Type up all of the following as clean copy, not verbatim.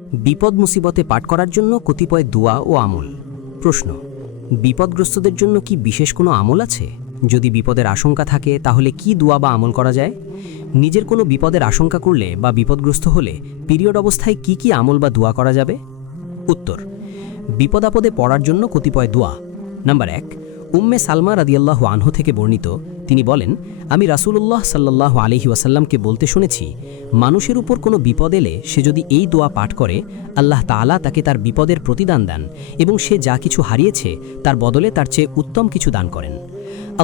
বিপদ মুসিবতে পাঠ করার জন্য কতিপয় দোয়া ও আমল। প্রশ্ন: বিপদগ্রস্তদের জন্য কি বিশেষ কোনো আমল আছে? যদি বিপদের আশঙ্কা থাকে তাহলে কি দোয়া বা আমল করা যায়? নিজের কোনো বিপদের আশঙ্কা করলে বা বিপদগ্রস্ত হলে পিরিয়ড অবস্থায় কি কি আমল বা দোয়া করা যাবে? উত্তর: বিপদাপদে পড়ার জন্য কতিপয় দোয়া। নাম্বার 1, উম্মে সালমা রাদিয়াল্লাহু আনহু থেকে বর্ণিত, তিনি বলেন, আমি রাসূলুল্লাহ সাল্লাল্লাহু আলাইহি ওয়াসাল্লামকে বলতে শুনেছি, মানুষের উপর কোনো বিপদ এলে সে যদি এই দোয়া পাঠ করে, আল্লাহ তাআলা তাকে তার বিপদের প্রতিদান দেন এবং সে যা কিছু হারিয়েছে তার বদলে তার চেয়ে উত্তম কিছু দান করেন।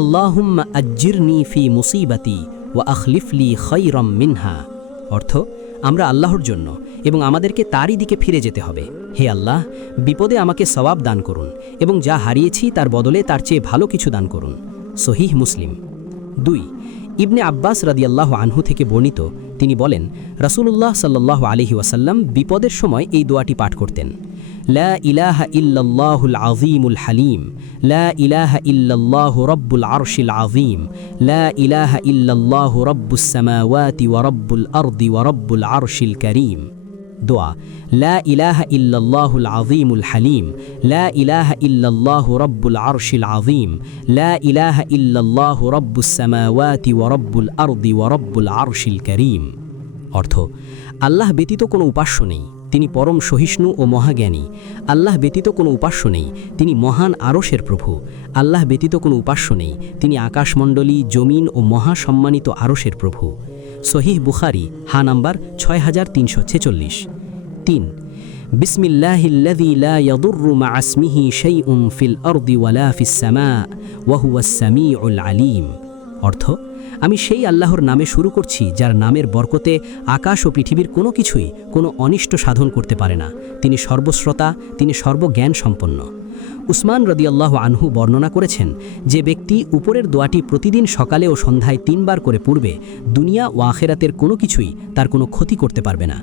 আল্লাহুম্মা আজ্জিরনি ফি মুসিবাতি ওয়া আখলিফ লি খায়রাম মিনহা। অর্থ: আমরা আল্লাহর জন্য এবং আমাদেরকে তারই দিকে ফিরে যেতে হবে। হে আল্লাহ, বিপদে আমাকে সওয়াব দান করুন এবং যা হারিয়েছি তার বদলে তার চেয়ে ভালো কিছু দান করুন। সহিহ মুসলিম। 2, ইবনে আব্বাস রাদিয়াল্লাহু আনহু থেকে বর্ণিত, তিনি বলেন, রাসূলুল্লাহ সাল্লাল্লাহু আলাইহি ওয়াসাল্লাম বিপদের সময় এই দোয়াটি পাঠ করতেন। লা ইলাহা ইল্লাল্লাহুল আযীমুল হালিম, লা ইলাহা ইল্লাল্লাহু রাব্বুল আরশিল আযীম, লা ইলাহা ইল্লাল্লাহু রাব্বুস সামাওয়াতি ওয়া রাব্বুল আরদি ওয়া রাব্বুল আরশিল কারীম। দোয়া: লা ইলাহা ইল্লাল্লাহুল আযীমুল হালিম, লা ইলাহা ইল্লাল্লাহু রাব্বুল আরশিল আযীম, লা ইলাহা ইল্লাল্লাহু রাব্বুস সামাওয়াতি ওয়া রাব্বুল আরদি ওয়া রাব্বুল আরশিল কারীম। অর্থ: আল্লাহ ব্যতীত কোনো উপাস্য নেই, তিনি পরম সহিষ্ণু ও মহাজ্ঞানী। আল্লাহ ব্যতীত কোনো উপাস্য নেই, তিনি মহান আরশের প্রভু। আল্লাহ ব্যতীত কোনো উপাস্য নেই, তিনি আকাশমণ্ডলী, জমিন ও মহাসম্মানিত আরশের প্রভু। সহিহ বুখারী, নাম্বার 6346। 3, বিসমিল্লাহিল্লাযী লা ইয়াদুররু মা ইসমিহি শাইউন ফিল আরদি ওয়ালা ফিস সামা ওয়া হুয়াস সামিউল আলীম। অর্থ: আমি সেই আল্লাহর নামে শুরু করছি যার নামের বরকতে আকাশ ও পৃথিবীর কোনো কিছুই কোনো অনিষ্ট সাধন করতে পারে না। তিনি সর্বশ্রোতা, তিনি সর্বজ্ঞান সম্পন্ন। উসমান রাদিয়াল্লাহু আনহু বর্ণনা করেছেন, যে ব্যক্তি উপরের দোয়াটি প্রতিদিন সকালে ও সন্ধ্যায় 3 বার করে পড়বে, দুনিয়া ও আখিরাতের কোনো কিছুই তার কোনো ক্ষতি করতে পারবে না।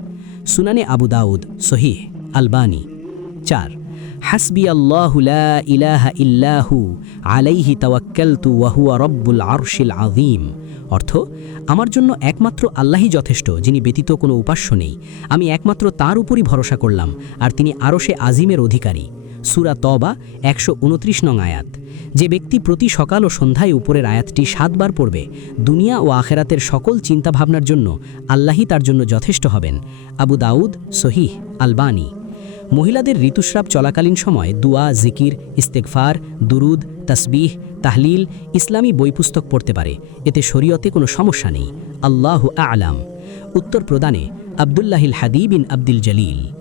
সুনানে আবু দাউদ, সহিহ আলবানী। 4, হাসবি আল্লাহু লা ইলাহা ইল্লাহু আলাইহি তাওয়াক্কালতু ওয়া হুয়া রাব্বুল আরশিল আযীম। অর্থ: আমার জন্য একমাত্র আল্লাহই যথেষ্ট, যিনি ব্যতীত কোনো উপাস্য নেই। আমি একমাত্র তার উপরই ভরসা করলাম, আর তিনি আরশে আজিমের অধিকারী। সূরা তওবা 129 নং আয়াত। যে ব্যক্তি প্রতি সকাল ও সন্ধ্যায় উপরের আয়াতটি 7 বার পড়বে, দুনিয়া ও আখেরাতের সকল চিন্তাভাবনার জন্য আল্লাহই তার জন্য যথেষ্ট হবেন। আবু দাউদ, সহিহ আলবানী। মহিলাদের ঋতুস্রাব চলাকালীন সময় দুয়া, জিকির, ইস্তেগফার, দুরুদ, তাসবিহ, তাহলিল ইসলামী বই পুস্তক পড়তে পারে, এতে শরীয়তে কোনো সমস্যা নেই। আল্লাহু আ'লাম। উত্তর প্রদানে আব্দুল্লাহিল হাদী বিন আব্দুল জলিল।